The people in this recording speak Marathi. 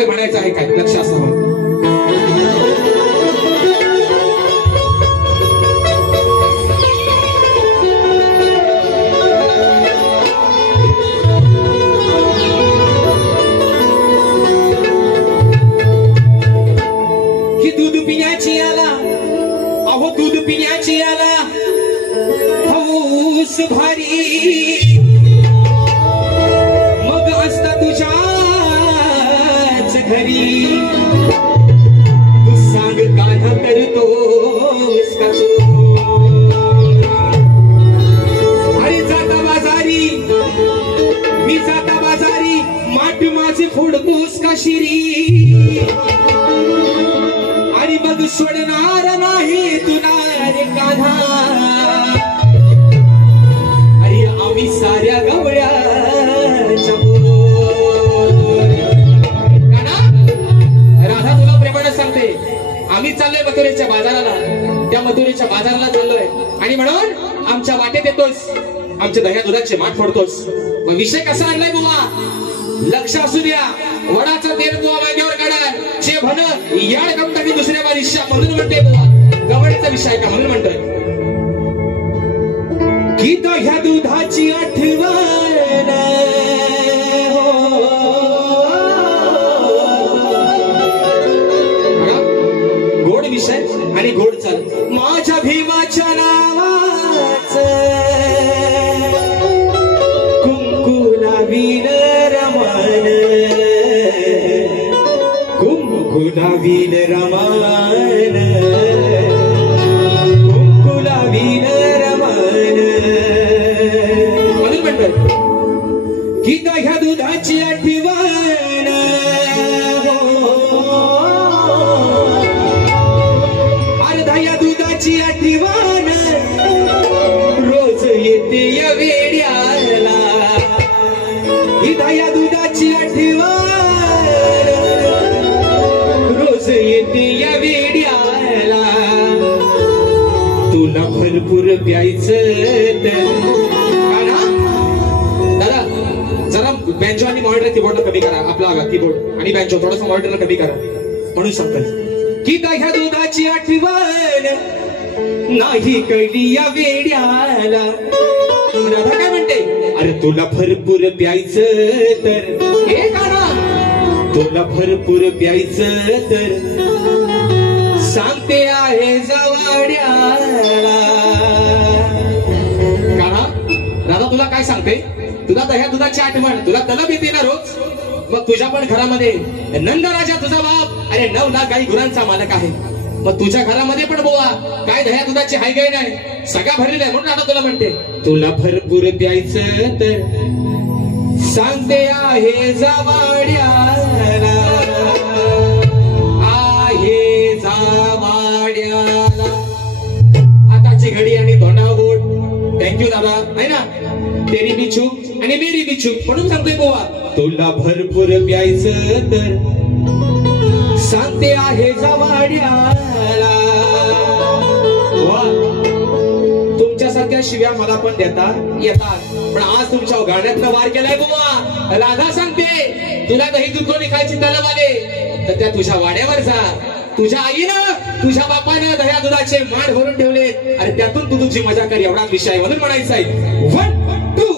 म्हणतोय म्हणायचं आहे काय लक्ष असावं. ही दूध पिण्याची आला, अहो दूध पिण्याची आला हौस भारी, मग असता तुझ्याच घरी, तू सांग कान्हा करतोस का तू? अरे जाता बाजारी मी जाता बाजारी, माठ माझे फोडतोस का शिरी, आणि मग सोडणार नाही तुला रे कान्हा, अरे आम्ही साऱ्या गवळ्याच्या कान्हा. राधा तुला प्रेमाने सांगते, आम्ही चाललोय मथुरेच्या बाजाराला, त्या मथुरेच्या बाजाराला चाललोय आणि म्हणून आमच्या वाटेत येतोस, आमच्या दह्या दुधाचे माठ फोडतोस. मग विषय कसा आणलाय बुवा लक्ष असू द्या. वडाचा तेल बुवा मांडीवर काढा, जे भन याड करून टाकी दुसऱ्या बारीशा, म्हणून म्हणते बुवा गवळीचा विषय का म्हणून म्हणतोय की दह्या दुधाची आठवण गोड विषय आणि गोड चाल. माझ्या भीमाच्या नावाचं कुंकू लावीन रमण, कुंकू लावीन रमण, कुंकू लावीन रमण, म्हणून म्हणतात की दह्या दुधाची आठवण अर्ध्या दुधाची आठवण रोज येते या वेड्याला, ही दह्या दुधाची आठवण रोज येते या वेड्याला, तुला भरपूर प्यायचं दादा. जरा बँजो आणि मॉनिटर कीबोर्ड कमी करा, आपला कीबोर्ड आणि बँजो थोडासा मॉनिटर कमी करा. म्हणून सांगतात की दह्या दुधाची आठवण नाही कळली या वेड्याला. राधा काय म्हणते, अरे तुला भरपूर प्यायचं तर हे काना, तुला भरपूर प्यायचं तर सांगते आहे जवाड्याला. काना राधा तुला काय सांगते, तुला दह्या दुधाची आठवण, तुला तलब येते ना रोज. मग तुझ्या पण घरामध्ये नंदराजा तुझा बाप अरे 9 लाख गाई गुरांचा मालक आहे. मग तुझ्या घरामध्ये पण बोवा काय दह्या दुधाची हाय गाय नाही, सगळा भरलेला आहे. म्हणून राधा तुला म्हणते तुला भरपूर प्यायचं तर सांगते आहे जावाड्याला, आहे जावाड्याला. आताची घडी आणि धोंडा बोट. थँक्यू दादा. आहे ना, तेरी बी चूक आणि मेरी बी चूक. म्हणून सांगतोय बोवा तुला भरपूर प्यायचं तर सांगते आहे जावाड्याला. तुमच्यासारख्या शिव्या मला पण देता येतात, पण आज तुमच्या गाड्यातनं वार केलाय बुवा. राधा सांगते तुला दही दूध कोणी खायची तलब आले तर त्या तुझ्या वाड्यावर जा. तुझ्या आईनं तुझ्या बापानं दह्या दुधाचे माठ भरून ठेवले, आणि त्यातून तू तुझी मजा कर, एवढाच विषय. म्हणून म्हणायचं आहे 1 2